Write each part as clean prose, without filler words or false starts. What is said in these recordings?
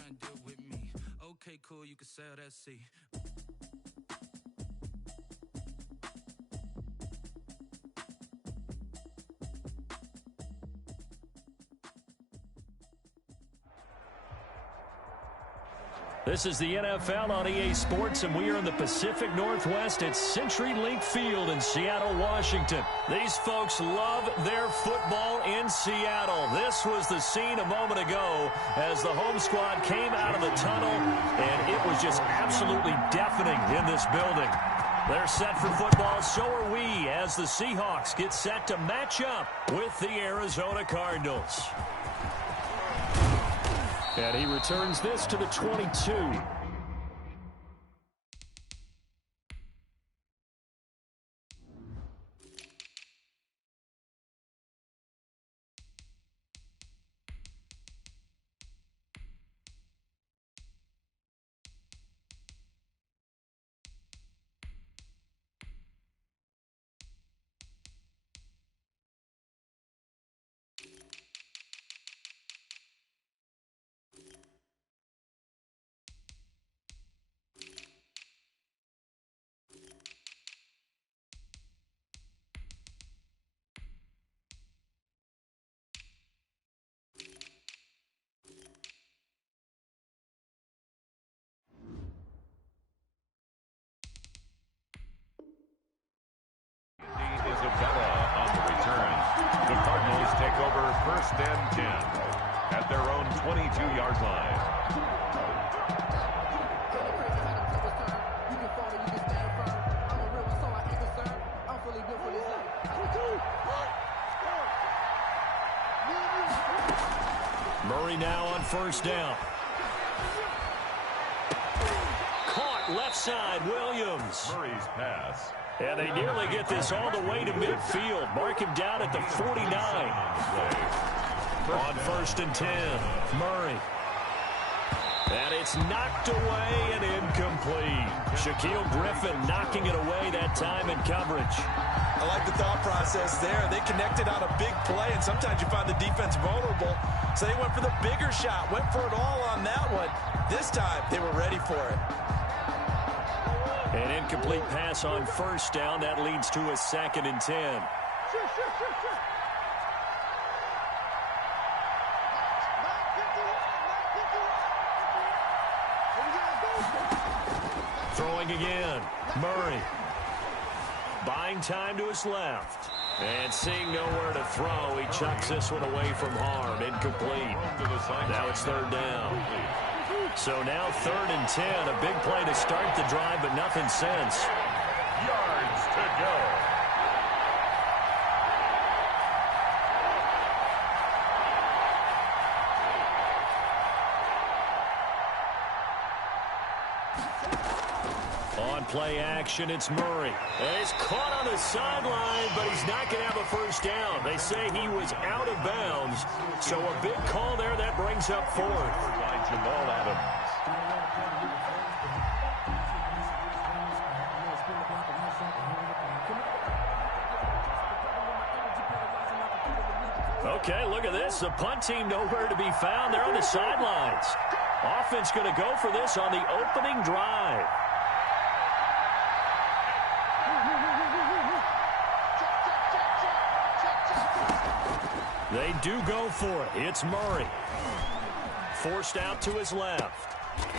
try and deal with me. Okay, cool, you can sail that sea. This is the NFL on EA Sports, and we are in the Pacific Northwest at CenturyLink Field in Seattle, Washington. These folks love their football in Seattle. This was the scene a moment ago as the home squad came out of the tunnel, and it was just absolutely deafening in this building. They're set for football, so are we, as the Seahawks get set to match up with the Arizona Cardinals. And he returns this to the 22. First and 10 at their own 22-yard line. Murray now on first down. Caught left side, Williams. Murray's pass. And they nearly get this all the way to midfield. Mark him down at the 49. On first and 10, Murray. And it's knocked away and incomplete. Shaquille Griffin knocking it away that time in coverage. I like the thought process there. They connected on a big play, and sometimes you find the defense vulnerable. So they went for the bigger shot, went for it all on that one. This time, they were ready for it. An incomplete pass on first down. That leads to a 2nd and 10. Throwing again. Murray. Buying time to his left. And seeing nowhere to throw, he chucks this one away from harm. Incomplete. Now it's 3rd down. So now 3rd and 10, a big play to start the drive, but nothing since. Yards to go. On play action, it's Murray. And he's caught on the sideline, but he's not going to have a first down. They say he was out of bounds. So a big call there that brings up 4th. Jamal Adams. Okay, look at this. The punt team nowhere to be found. They're on the sidelines. Offense going to go for this on the opening drive. They do go for it. It's Murray. Forced out to his left.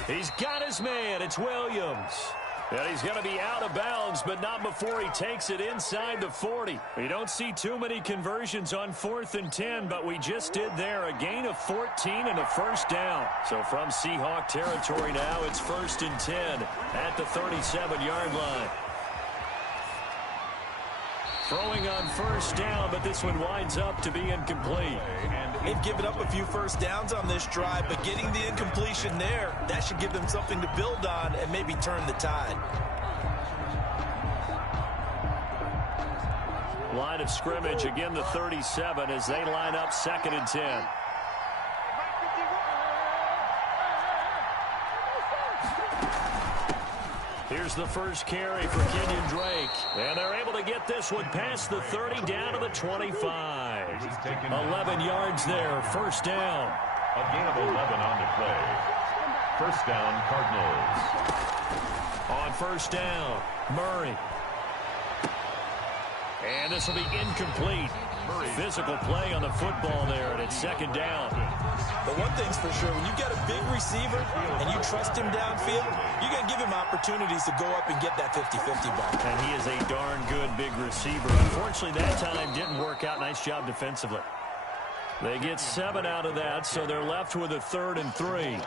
He's got his man. It's Williams. And he's going to be out of bounds, but not before he takes it inside the 40. We don't see too many conversions on 4th and 10, but we just did there. A gain of 14 and a first down. So from Seahawk territory now, it's 1st and 10 at the 37-yard line. Throwing on first down, but this one winds up to be incomplete. They've given up a few first downs on this drive, but getting the incompletion there, that should give them something to build on and maybe turn the tide. Line of scrimmage, again the 37 as they line up 2nd and 10. Here's the first carry for Kenyon Drake. And they're able to get this one past the 30 down to the 25. 11 yards there, first down. A gain of 11 on the play. First down, Cardinals. On first down, Murray. And this will be incomplete. Physical play on the football there, and it's second down. But one thing's for sure, when you get a big receiver and you trust him downfield, you're going to give him opportunities to go up and get that 50-50 ball. And he is a darn good big receiver. Unfortunately, that time didn't work out. Nice job defensively. They get 7 out of that, so they're left with a 3rd and 3.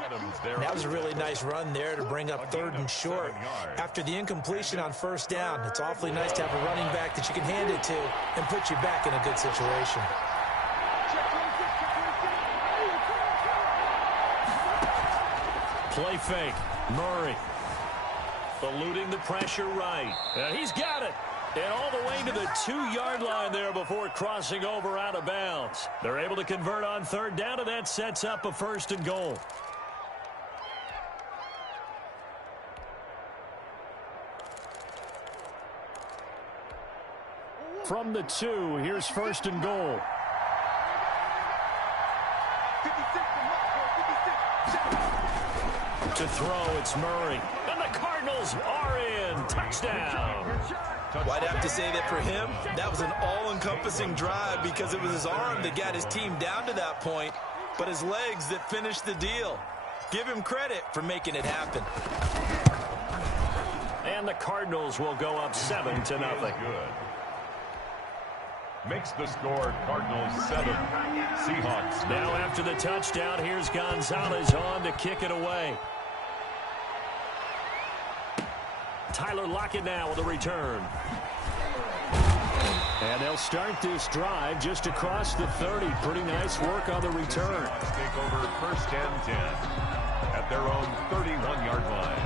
That was a really nice run there to bring up 3rd and short. After the incompletion on first down, it's awfully nice to have a running back that you can hand it to and put you back in a good situation. Play fake. Murray. Eluding the pressure right. And he's got it. And all the way to the 2-yard line there before crossing over out of bounds. They're able to convert on 3rd down, and that sets up a 1st and goal. From the 2, here's 1st and goal. To throw, it's Murray. And the Cardinals are in. Touchdown. Well, I'd have to say that for him, that was an all-encompassing drive because it was his arm that got his team down to that point, but his legs that finished the deal. Give him credit for making it happen. And the Cardinals will go up 7-0. Good. Makes the score Cardinals 7. Seahawks. Now after the touchdown, here's Gonzalez on to kick it away. Tyler Lockett now with a return. And they'll start this drive just across the 30. Pretty nice work on the return. Take over 1st and 10 at their own 31-yard line.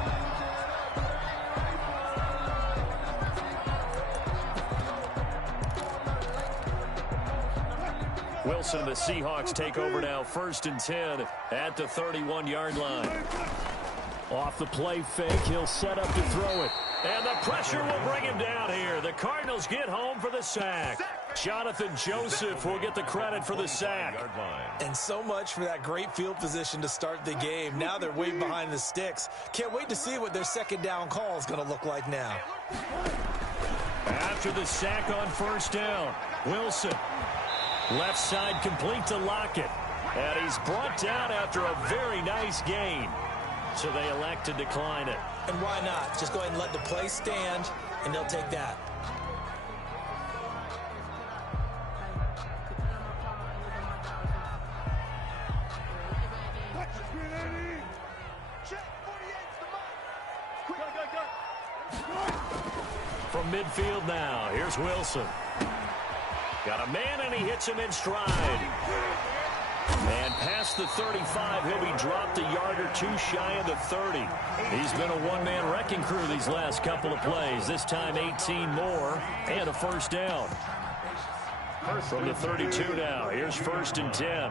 Wilson and the Seahawks take over now 1st and 10 at the 31-yard line. Off the play fake, he'll set up to throw it. And the pressure will bring him down here. The Cardinals get home for the sack. Jonathan Joseph will get the credit for the sack. And so much for that great field position to start the game. Now they're way behind the sticks. Can't wait to see what their 2nd down call is going to look like now. After the sack on 1st down, Wilson. Left side complete to Lockett. And he's brought down after a very nice gain. So they elect to decline it. And why not? Just go ahead and let the play stand, and they'll take that. From midfield now, here's Wilson. Got a man, and he hits him in stride. And past the 35, he'll be dropped a yard or 2 shy of the 30. He's been a one-man wrecking crew these last couple of plays. This time 18 more and a 1st down. From the 32 now, here's 1st and 10.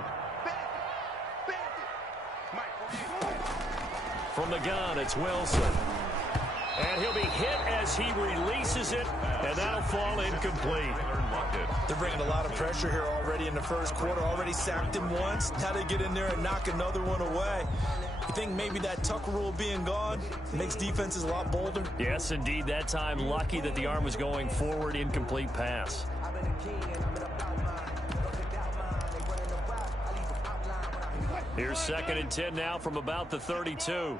From the gun, it's Wilson. And he'll be hit as he releases it, and that'll fall incomplete. They're bringing a lot of pressure here already in the 1st quarter. Already sacked him once. Now they get in there and knock another one away. You think maybe that Tucker rule being gone makes defenses a lot bolder? Yes, indeed. That time, lucky that the arm was going forward. Incomplete pass. Here's 2nd and 10 now from about the 32.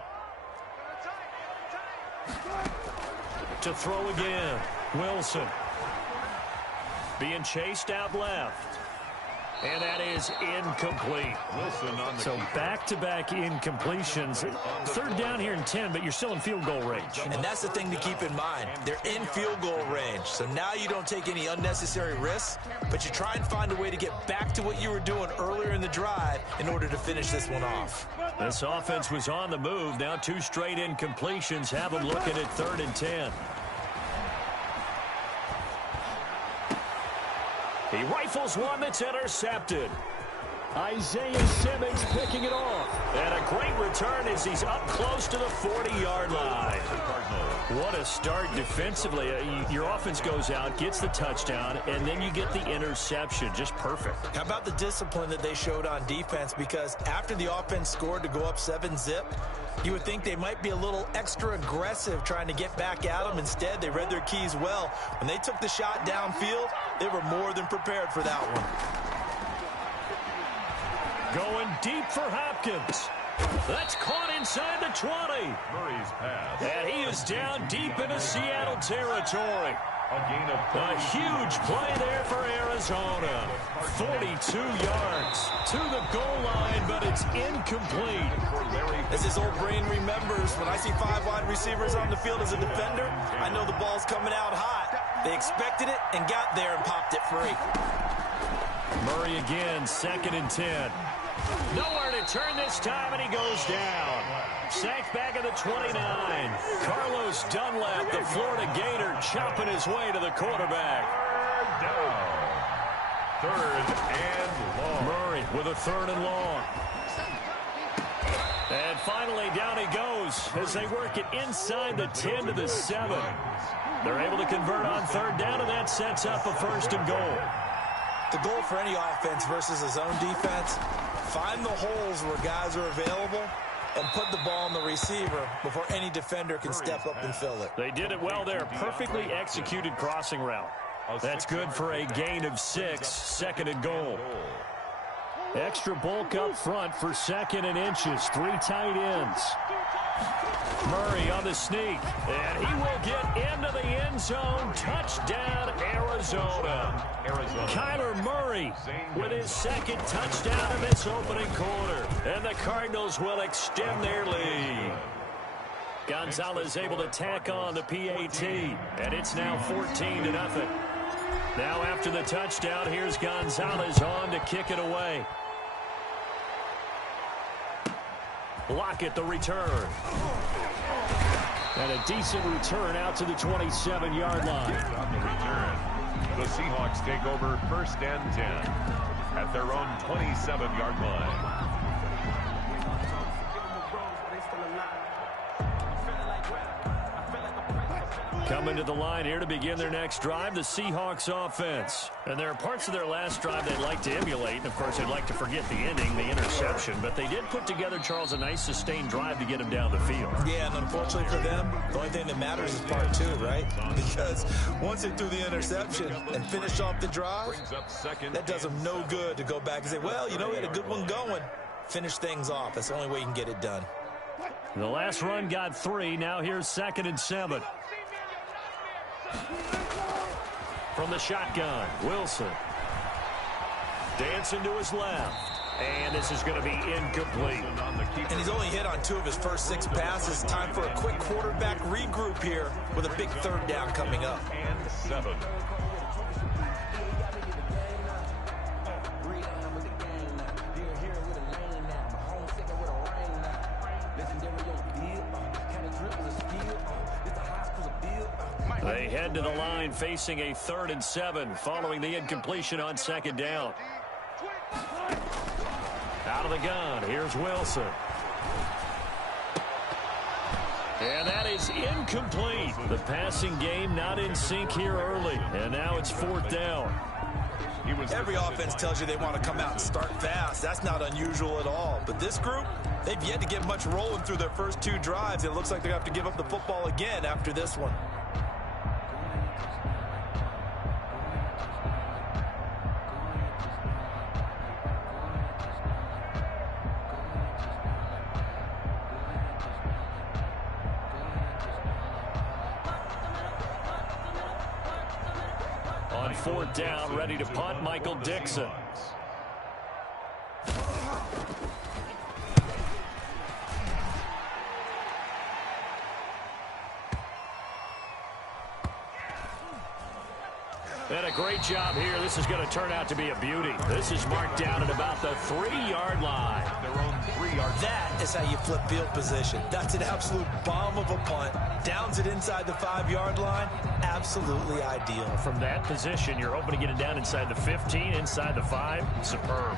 To throw again, Wilson. Being chased out left. And that is incomplete. Wilson on the so back-to-back incompletions. 3rd down here in 10, but you're still in field goal range. And that's the thing to keep in mind. They're in field goal range. So now you don't take any unnecessary risks, but you try and find a way to get back to what you were doing earlier in the drive in order to finish this one off. This offense was on the move. Now 2 straight incompletions have them looking at 3rd and 10. He rifles one that's intercepted. Isaiah Simmons picking it off. And a great return as he's up close to the 40-yard line. What a start defensively. Your offense goes out, gets the touchdown, and then you get the interception. Just perfect. How about the discipline that they showed on defense? Because after the offense scored to go up 7-zip, you would think they might be a little extra aggressive trying to get back at them. Instead, they read their keys well. When they took the shot downfield, they were more than prepared for that one. Going deep for Hopkins. That's caught inside the 20. Murray's pass. And he is down deep into Seattle territory. A gain of A huge play there for Arizona. 42 yards to the goal line, but it's incomplete. As his old brain remembers, when I see 5 wide receivers on the field as a defender, I know the ball's coming out hot. They expected it and got there and popped it free. Murray again, 2nd and 10. Nowhere to turn this time, and he goes down. Sacked back at the 29. Carlos Dunlap, the Florida Gator, chopping his way to the quarterback. Third and long. Murray with a 3rd and long. And finally, down he goes as they work it inside the 10 to the 7. They're able to convert on 3rd down, and that sets up a 1st and goal. The goal for any offense versus a zone defense, find the holes where guys are available and put the ball on the receiver before any defender can step up and fill it. They did it well there. Perfectly executed crossing route. That's good for a gain of 6, 2nd and goal. Extra bulk up front for 2nd and inches. 3 tight ends. Murray on the sneak, and he will get into the end zone. Touchdown, Arizona. Kyler Murray with his 2nd touchdown in this opening quarter. And the Cardinals will extend their lead. Gonzalez able to tack on the PAT, and it's now 14-0. Now after the touchdown, here's Gonzalez on to kick it away. Lockett the return. And a decent return out to the 27-yard line. On the return, the Seahawks take over 1st and 10 at their own 27-yard line. Coming to the line here to begin their next drive, the Seahawks offense. And there are parts of their last drive they'd like to emulate. And, of course, they'd like to forget the ending, the interception. But they did put together, Charles, a nice sustained drive to get them down the field. Yeah, and unfortunately for them, the only thing that matters is part 2, right? Because once they threw the interception and finished off the drive, that does them no good to go back and say, well, you know, we had a good one going. Finish things off. That's the only way you can get it done. The last run got 3. Now here's 2nd and 7. From the shotgun, Wilson. Dancing to his left. And this is going to be incomplete. And he's only hit on 2 of his first 6 passes. Time for a quick quarterback regroup here with a big 3rd down coming up. And 7. They head to the line facing a 3rd and 7 following the incompletion on 2nd down. Out of the gun, here's Wilson. And that is incomplete. The passing game not in sync here early. And now it's 4th down. Every offense tells you they want to come out and start fast. That's not unusual at all. But this group, they've yet to get much rolling through their first 2 drives. It looks like they have to give up the football again after this one. On 4th down, ready to punt, Michael Dixon. And a great job here. This is going to turn out to be a beauty. This is marked down at about the 3-yard line. Their own 3-yard. That is how you flip field position. That's an absolute bomb of a punt. Downs it inside the 5-yard line. Absolutely ideal. From that position, you're hoping to get it down inside the 15, inside the 5. Superb.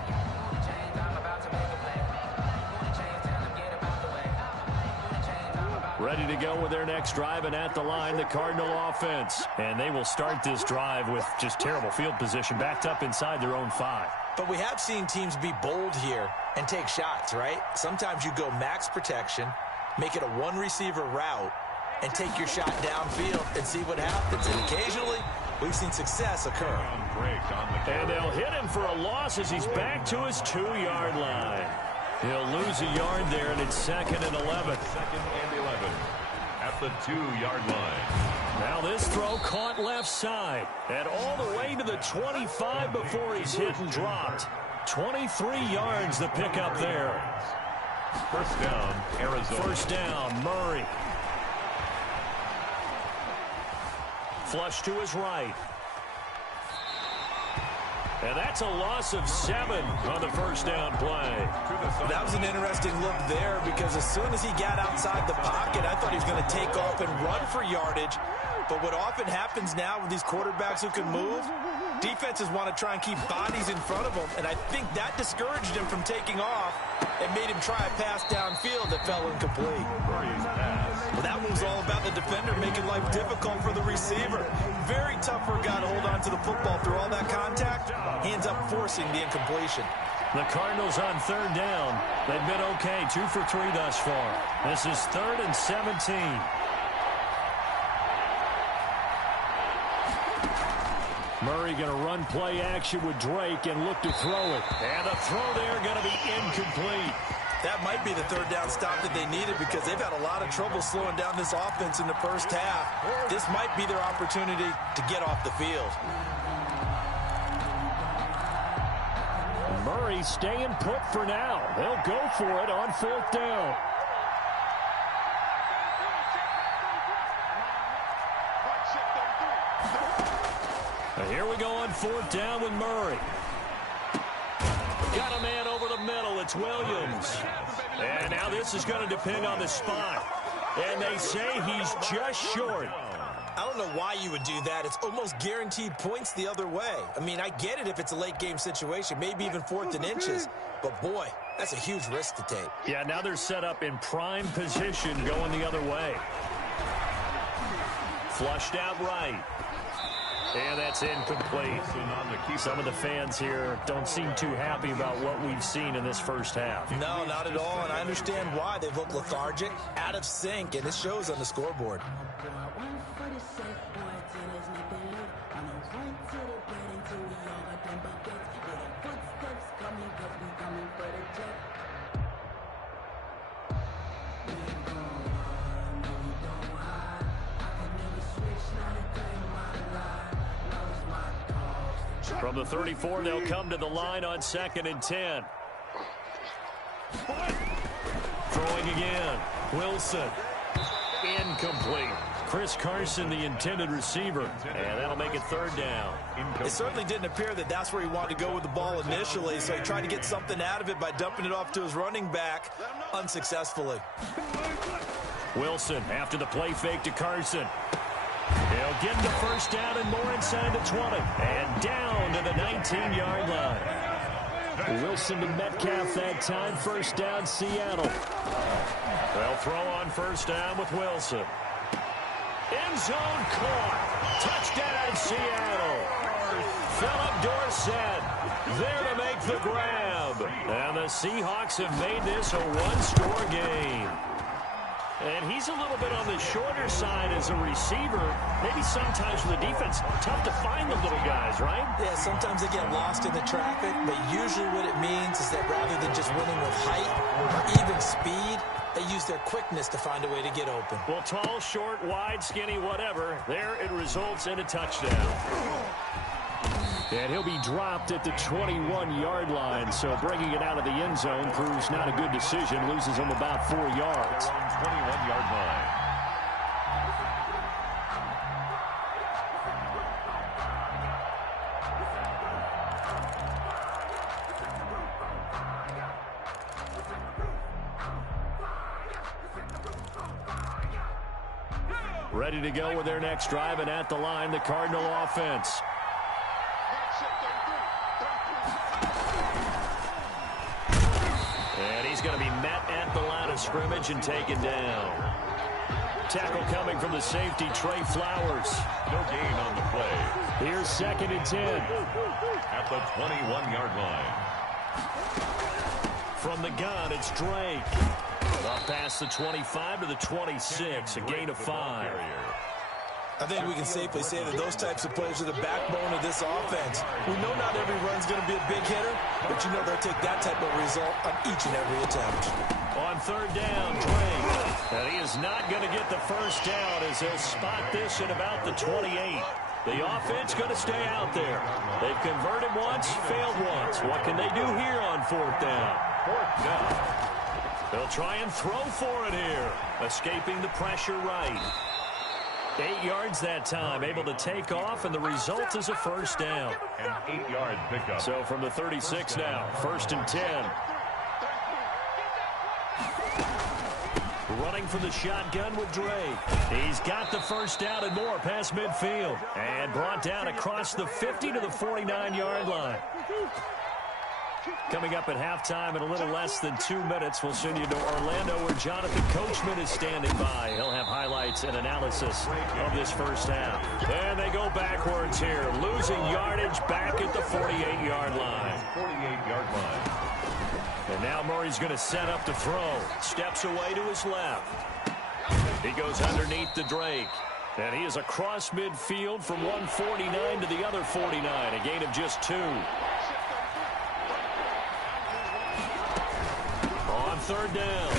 Ready to go with their next drive, and at the line, the Cardinal offense. And they will start this drive with just terrible field position, backed up inside their own 5. But we have seen teams be bold here and take shots, right? Sometimes you go max protection, make it a one-receiver route, and take your shot downfield and see what happens. And occasionally, we've seen success occur. And they'll hit him for a loss as he's back to his 2-yard line. He'll lose a yard there, and it's 2nd and 11. 2nd and 11 at the 2-yard line. Now this throw caught left side and all the way to the 25 before he's hit and dropped. 23 yards the pickup there. First down, Arizona. First down, Murray. Flush to his right. And that's a loss of 7 on the first down play. That was an interesting look there because as soon as he got outside the pocket, I thought he was going to take off and run for yardage. But what often happens now with these quarterbacks who can move, defenses want to try and keep bodies in front of them. And I think that discouraged him from taking off and made him try a pass downfield that fell incomplete. Well, that was all about the defender making life difficult for the receiver. Very tough for a guy to hold on to the football through all that contact. He ends up forcing the incompletion. The Cardinals on 3rd down. They've been okay, 2 for 3 thus far. This is 3rd and 17. Murray going to run play action with Drake and look to throw it. And the throw there going to be incomplete. That might be the 3rd down stop that they needed because they've had a lot of trouble slowing down this offense in the first half. This might be their opportunity to get off the field. Murray staying put for now. They'll go for it on 4th down. Here we go on 4th down with Murray. Got a man over the middle. It's Williams. And now this is going to depend on the spot. And they say he's just short. I don't know why you would do that. It's almost guaranteed points the other way. I mean, I get it if it's a late game situation, maybe even 4th and inches. But, boy, that's a huge risk to take. Yeah, now they're set up in prime position going the other way. Flushed out right. And that's incomplete. Some of the fans here don't seem too happy about what we've seen in this first half. No, not at all, and I understand why. They've looked lethargic, out of sync, and it shows on the scoreboard. From the 34, they'll come to the line on 2nd and 10. Throwing again. Wilson. Incomplete. Chris Carson, the intended receiver. And that'll make it 3rd down. It certainly didn't appear that that's where he wanted to go with the ball initially, so he tried to get something out of it by dumping it off to his running back unsuccessfully. Wilson after the play fake to Carson. He'll get the first down and more inside the 20. And down to the 19-yard line. Wilson to Metcalf that time. First down, Seattle. They'll throw on first down with Wilson. End zone caught. Touchdown, Seattle. Philip Dorsett there to make the grab. And the Seahawks have made this a one-score game. And he's a little bit on the shorter side as a receiver. Maybe sometimes for the defense, tough to find the little guys, right? Yeah, sometimes they get lost in the traffic, but usually what it means is that rather than just winning with height or even speed, they use their quickness to find a way to get open. Well, tall, short, wide, skinny, whatever, there it results in a touchdown. And he'll be dropped at the 21-yard line, so bringing it out of the end zone proves not a good decision. Loses him about 4 yards. 21-yard line. Ready to go with their next drive, and at the line, the Cardinal offense. And he's going to be met at the line of scrimmage and taken down. Tackle coming from the safety, Trey Flowers. No gain on the play. Here's 2nd and 10. At the 21-yard line. From the gun, it's Drake. Up past the 25 to the 26, a gain of 5. I think we can safely say that those types of players are the backbone of this offense. We know not every run's going to be a big hitter, but you know they'll take that type of result on each and every attempt. On 3rd down, Drake. And he is not going to get the first down as he'll spot this at about the 28. The offense going to stay out there. They've converted once, failed once. What can they do here on 4th down? 4th down. They'll try and throw for it here. Escaping the pressure right. 8 yards that time, able to take off, and the result is a first down. An 8-yard pickup. So from the 36 now, 1st and 10. Running from the shotgun with Drake. He's got the first down and more past midfield. And brought down across the 50 to the 49-yard line. Coming up at halftime in a little less than 2 minutes, we'll send you to Orlando where Jonathan Coachman is standing by. He'll have highlights and analysis of this first half. And they go backwards here, losing yardage back at the 48-yard line. 48-yard line. And now Murray's going to set up to throw. Steps away to his left. He goes underneath the Drake. And he is across midfield from 149 to the other 49, a gain of just 2. On 3rd down,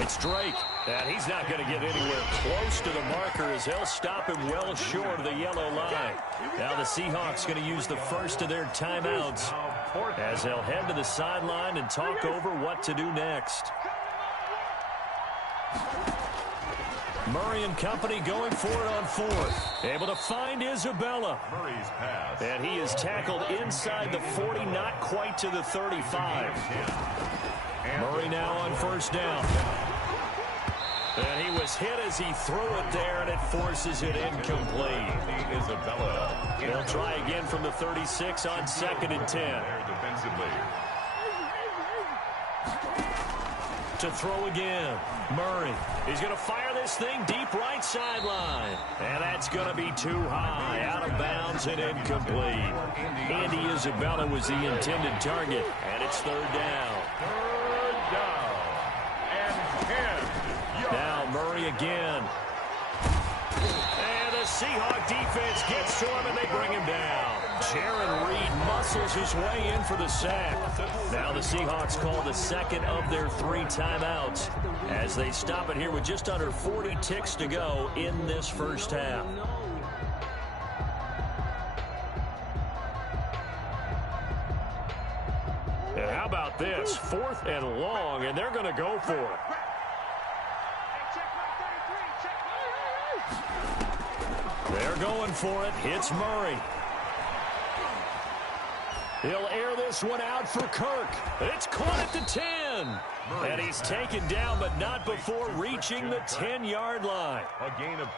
it's Drake. And he's not going to get anywhere close to the marker as they'll stop him well short of the yellow line. Now the Seahawks going to use the first of their timeouts as they'll head to the sideline and talk over what to do next. Murray and company going for it on 4th. Able to find Isabella. Murray's pass. And he is tackled inside the 40, not quite to the 35. Murray now on 1st down. And he was hit as he threw it there, and it forces it incomplete. Isabella. They'll try again from the 36 on 2nd and 10. There defensively. To throw again, Murray. He's going to fire this thing deep right sideline. And that's going to be too high, out of bounds and incomplete. Andy Isabella was the intended target, and it's 3rd down. 3rd down. And 10 yards. Now Murray again. And the Seahawk defense gets to him, and they bring him down. Jaron Reed muscles his way in for the sack. Now the Seahawks call the 2nd of their 3 timeouts as they stop it here with just under 40 ticks to go in this first half. And how about this? 4th and long, and they're going to go for it. They're going for it. It's Murray. He'll air this one out for Kirk. It's caught at the 10. And he's taken down, but not before reaching the 10-yard line.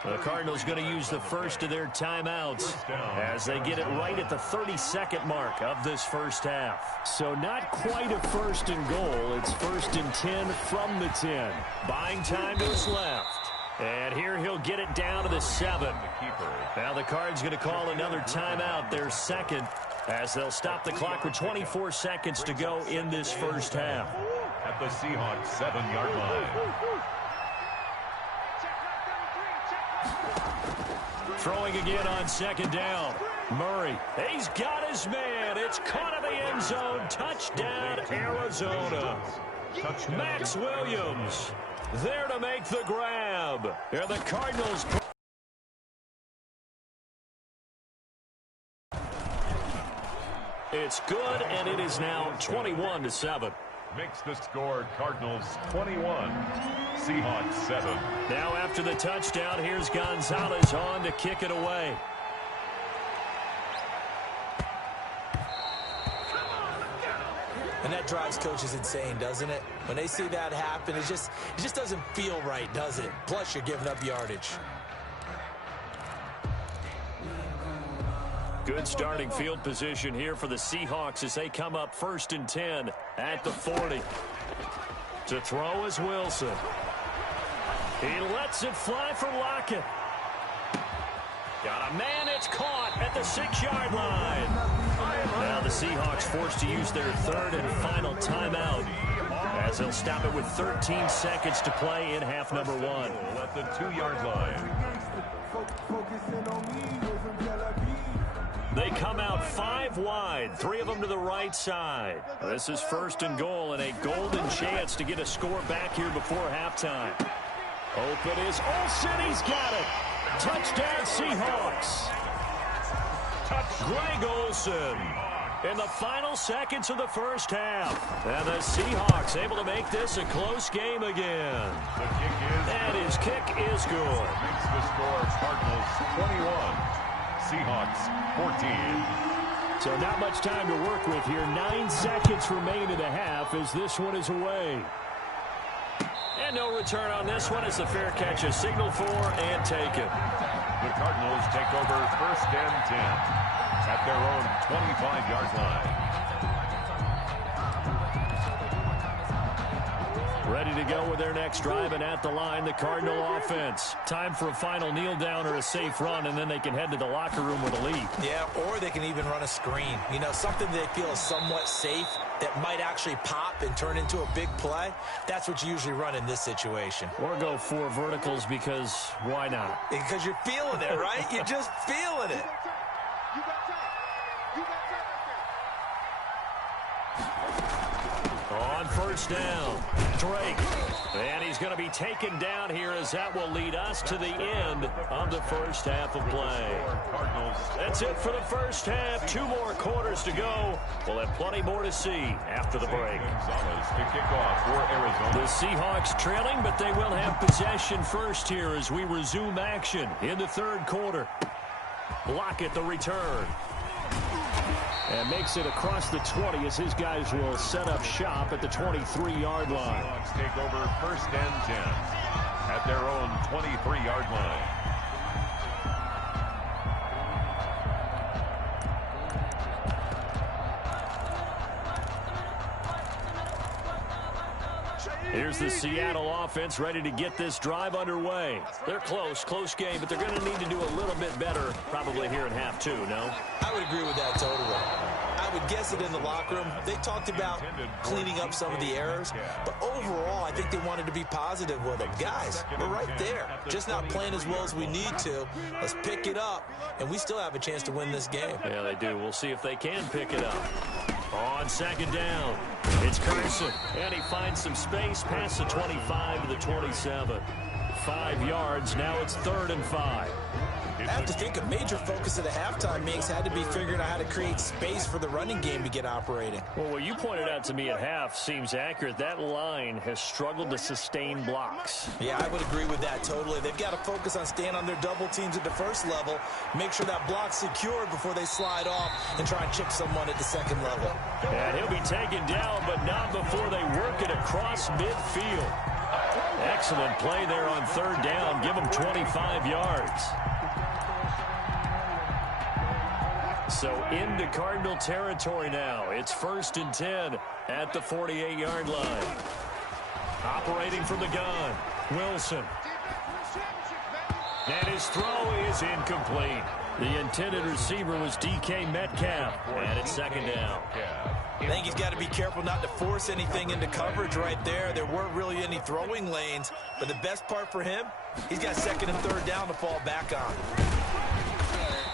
The Cardinals going to use the first of their timeouts as they get it right at the 32nd mark of this first half. So not quite a 1st and goal. It's 1st and 10 from the 10. Buying time to his left. And here he'll get it down to the 7. Now the Cards going to call another timeout, their 2nd, as they'll stop the clock with 24 seconds to go in this first half. At the Seahawks 7-yard line. Throwing again on 2nd down. Murray, he's got his man. It's caught in the end zone. Touchdown, Arizona. Max Williams there to make the grab. Here the Cardinals. It's good, and it is now 21-7. Makes the score Cardinals 21, Seahawks 7. Now after the touchdown, here's Gonzalez on to kick it away. And that drives coaches insane, doesn't it? When they see that happen, it just doesn't feel right, does it? Plus, you're giving up yardage. Good starting field position here for the Seahawks as they come up 1st and 10 at the 40. To throw is Wilson. He lets it fly for Lockett. Got a man, it's caught at the 6-yard line. Now the Seahawks forced to use their third and final timeout as they'll stop it with 13 seconds to play in half number 1. At the 2-yard line. They come out 5 wide, 3 of them to the right side. This is 1st and goal and a golden chance to get a score back here before halftime. Open is Olsen, he's got it. Touchdown Seahawks. Greg Olsen in the final seconds of the first half. And the Seahawks able to make this a close game again. The kick is and his kick is good. Makes the score Cardinals 21, Seahawks 14. So not much time to work with here. 9 seconds remain in the half as this one is away. And no return on this one as the fair catch is signaled for and taken. The Cardinals take over 1st and 10 at their own 25-yard line. Ready to go with their next drive, and at the line, the Cardinal offense. Time for a final kneel down or a safe run, and then they can head to the locker room with a lead. Yeah, or they can even run a screen. You know, something they feel is somewhat safe that might actually pop and turn into a big play. That's what you usually run in this situation. Or go 4 verticals because why not? Because you're feeling it, right? You're just feeling it. On 1st down, Drake. And he's going to be taken down here as that will lead us to the end of the first half of play. That's it for the first half. 2 more quarters to go. We'll have plenty more to see after the break. The Seahawks trailing, but they will have possession first here as we resume action in the 3rd quarter. Lockett the return. And makes it across the 20 as his guys will set up shop at the 23-yard line. Seahawks take over 1st and 10 at their own 23-yard line. Here's the Seattle offense ready to get this drive underway. They're close game, but they're going to need to do a little bit better probably here in half 2, no? I would agree with that totally. I would guess it in the locker room. They talked about cleaning up some of the errors, but overall, I think they wanted to be positive with them. Guys, we're right there. Just not playing as well as we need to. Let's pick it up, and we still have a chance to win this game. Yeah, they do. We'll see if they can pick it up. On 2nd down, it's Carson, and he finds some space past the 25 to the 27. 5 yards, now it's 3rd and 5. I have to think a major focus of the halftime mix had to be figuring out how to create space for the running game to get operating. Well, what you pointed out to me at half seems accurate. That line has struggled to sustain blocks. Yeah, I would agree with that totally. They've got to focus on staying on their double teams at the 1st level, make sure that block's secured before they slide off and try and chip someone at the 2nd level. And he'll be taken down, but not before they work it across midfield. Excellent play there on 3rd down. Give them 25 yards. So into Cardinal territory now. It's 1st and 10 at the 48-yard line. Operating from the gun, Wilson. And his throw is incomplete. The intended receiver was DK Metcalf, and it's 2nd down. I think he's got to be careful not to force anything into coverage right there. There weren't really any throwing lanes, but the best part for him, he's got 2nd and 3rd down to fall back on.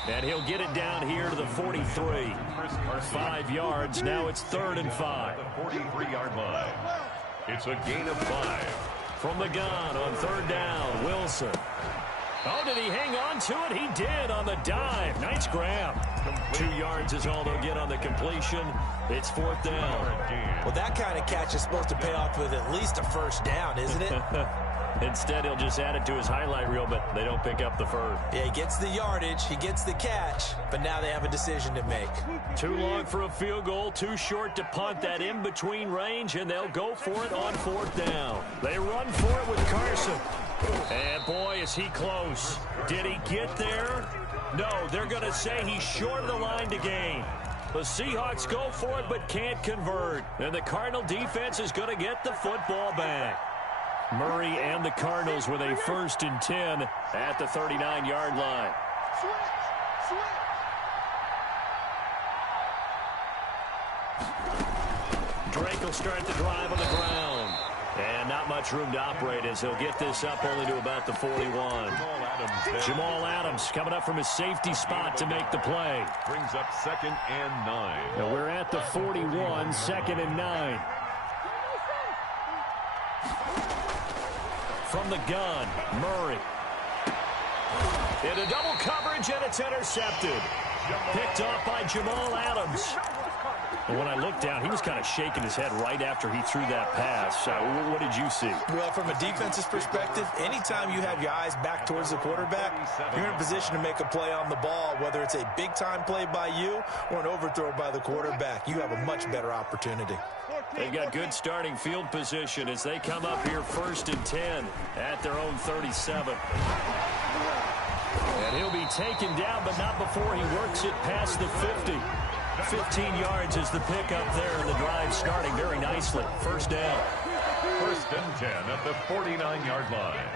And he'll get it down here to the 43. 5 yards. Now it's 3rd and 5. The 43-yard line. It's a gain of 5. From the gun on 3rd down, Wilson. Oh, did he hang on to it? He did on the dive. Nice grab. 2 yards is all they'll get on the completion. It's 4th down. Well, that kind of catch is supposed to pay off with at least a 1st down, isn't it? Instead, he'll just add it to his highlight reel, but they don't pick up the first. Yeah, he gets the yardage, he gets the catch, but now they have a decision to make. Too long for a field goal, too short to punt. That in-between range, and they'll go for it on 4th down. They run for it with Carson. And boy, is he close. Did he get there? No, they're going to say he's short of the line to gain. The Seahawks go for it but can't convert. And the Cardinal defense is going to get the football back. Murray and the Cardinals with a 1st and 10 at the 39-yard line. Drake will start the drive on the ground. And not much room to operate as he'll get this up only to about the 41. Jamal Adams coming up from his safety spot to make the play. Brings up 2nd and 9. Now we're at the 41, 2nd and 9. From the gun, Murray. Into double coverage, and it's intercepted. Picked off by Jamal Adams. And when I looked down, he was kind of shaking his head right after he threw that pass. What did you see? Well, from a defense's perspective, anytime you have your eyes back towards the quarterback, you're in a position to make a play on the ball, whether it's a big-time play by you or an overthrow by the quarterback. You have a much better opportunity. They've got good starting field position as they come up here 1st and 10 at their own 37. And he'll be taken down, but not before he works it past the 50. 15 yards is the pickup there, and the drive starting very nicely. 1st down. 1st and 10 at the 49-yard line.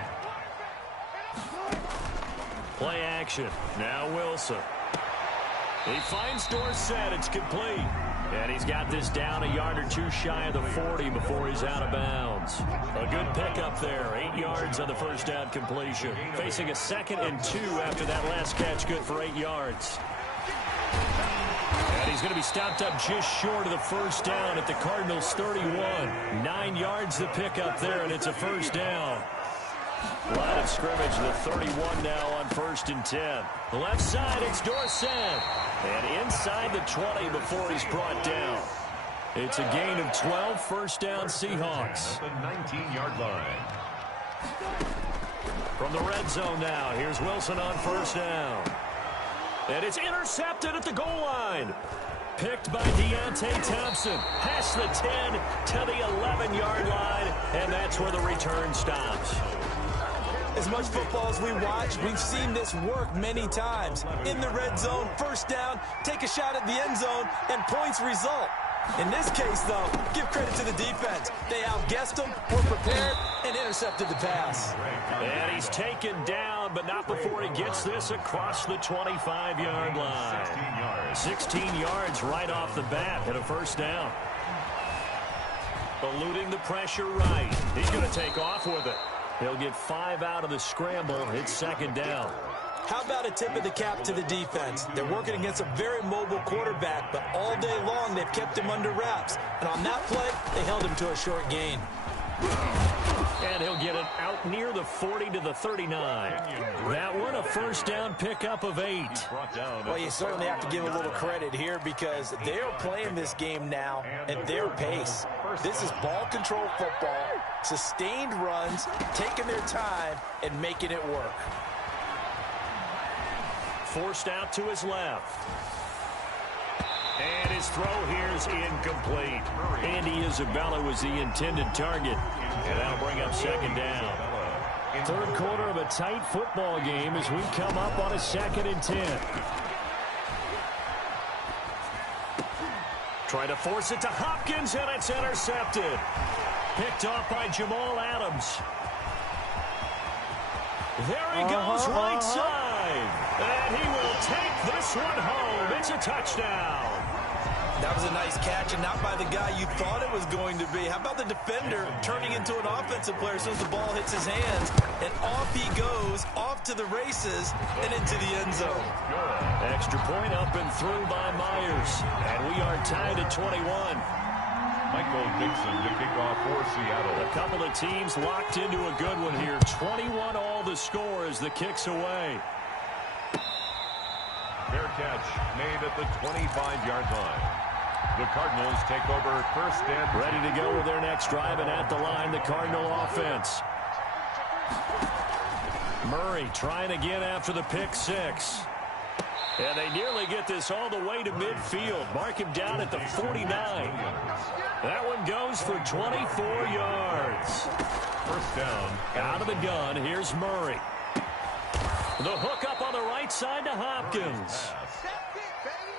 Play action. Now Wilson. He finds Dorsett. It's complete. And he's got this down a yard or two shy of the 40 before he's out of bounds. A good pickup there. 8 yards on the 1st down completion. Facing a 2nd and 2 after that last catch. Good for 8 yards. And he's going to be stopped up just short of the 1st down at the Cardinals' 31. 9 yards the pickup there, and it's a 1st down. Line of scrimmage, the 31 now on 1st and 10. The left side, it's Dorsett. And inside the 20 before he's brought down. It's a gain of 12, 1st down Seahawks. At the 19-yard line. From the red zone now, here's Wilson on 1st down. And it's intercepted at the goal line. Picked by Deontay Thompson. Past the 10 to the 11-yard line. And that's where the return stops. As much football as we watch, we've seen this work many times. In the red zone, 1st down, take a shot at the end zone, and points result. In this case, though, give credit to the defense. They outguessed them, were prepared, and intercepted the pass. And he's taken down, but not before he gets this across the 25-yard line. 16 yards right off the bat and a 1st down. Eluding the pressure right. He's going to take off with it. He'll get 5 out of the scramble. It's 2nd down. How about a tip of the cap to the defense? They're working against a very mobile quarterback, but all day long they've kept him under wraps. And on that play, they held him to a short gain. And he'll get it out near the 40 to the 39. That one, a 1st down pickup of 8. Well, you certainly have to give a little credit here because they're playing this game now at their pace. This is ball control football, sustained runs, taking their time, and making it work. Forced out to his left. And his throw here is incomplete. Andy Isabella was the intended target. And that'll bring up 2nd down. 3rd quarter of a tight football game as we come up on a 2nd and 10. Trying to force it to Hopkins, and it's intercepted. Picked off by Jamal Adams. There he goes, right side. And he will take this one home. It's a touchdown. That was a nice catch, and not by the guy you thought it was going to be. How about the defender turning into an offensive player as soon as the ball hits his hands, and off he goes, off to the races, and into the end zone. Extra point up and through by Myers. And we are tied at 21. Michael Dixon to kick off for Seattle. A couple of teams locked into a good one here. 21 all the score as the kick's away. Fair catch made at the 25-yard line. The Cardinals take over 1st and 10. Ready to go with their next drive, and at the line, the Cardinal offense. Murray trying again after the pick 6. And they nearly get this all the way to midfield. Mark him down at the 49. That one goes for 24 yards. 1st down. Out of the gun, here's Murray. The hook up on the right side to Hopkins.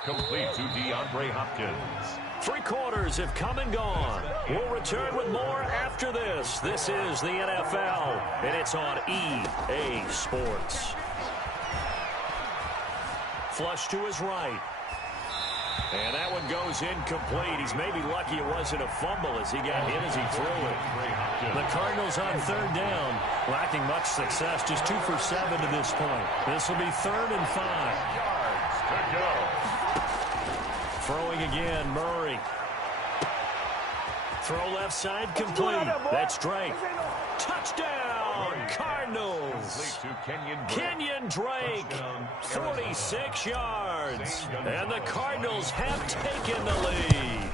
Complete to DeAndre Hopkins. Three quarters have come and gone. We'll return with more after this. This is the NFL, and it's on EA Sports. Flush to his right. And that one goes incomplete. He's maybe lucky it wasn't a fumble as he got hit as he threw it. The Cardinals on third down, lacking much success, just 2 for 7 to this point. This will be 3rd and 5. Yards to go. Throwing again, Murray. Throw left side complete. That's Drake. Touchdown, Cardinals. Kenyon Drake, 46 yards. And the Cardinals have taken the lead.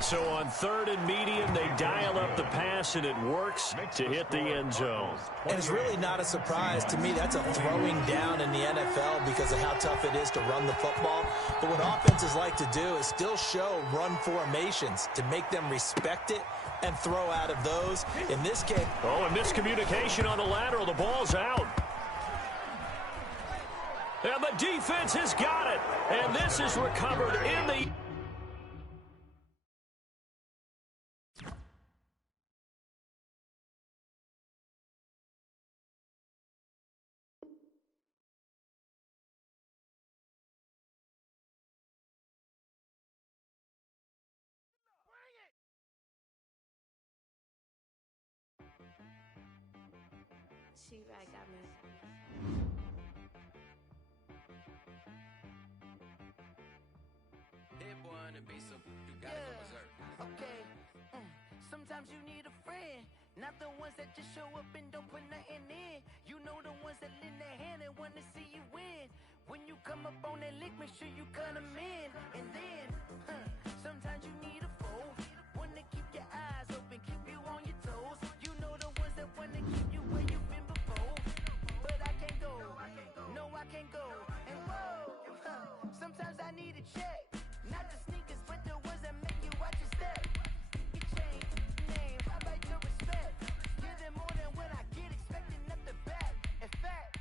So on 3rd and medium, they dial up the pass, and it works to hit the end zone. And it's really not a surprise to me. That's a throwing down in the NFL because of how tough it is to run the football. But what offenses like to do is still show run formations to make them respect it and throw out of those. In this case... Oh, a miscommunication on the lateral. The ball's out. And the defense has got it. And this is recovered in the... She-Rag got me. Hit boy on the beat, so you gotta go berserk. Okay. Sometimes you need a friend, not the ones that just show up and don't put nothing in. You know the ones that lend their hand and want to see you win. When you come up on that lick, make sure you cut them in. And then, sometimes you need a foe, one to keep your eyes open, keep you on your toes. You know the ones that want to keep you where you've been before. But I can't go, no I can't go. And whoa, sometimes I need a check, not the sneakers, but the ones that make you watch your step. You change name, I like your respect. Give them more than what I get, expecting nothing back. In fact,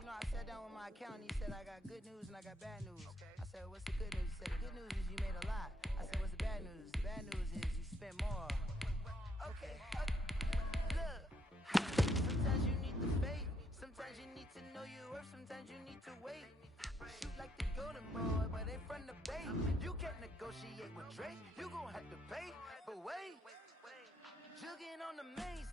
you know, I sat down with my accountant, he said I got good news and I got bad news. I said, what's the good news? He said, the good news is you made a lot. I said, what's the bad news? The bad news is you spent more. Okay, look, sometimes you need the faith, sometimes you need to know your worth, sometimes you need to wait. Shoot like the golden boy, but in front of bait. You can't negotiate with Drake, you gon' have to pay. But wait, jugging on the main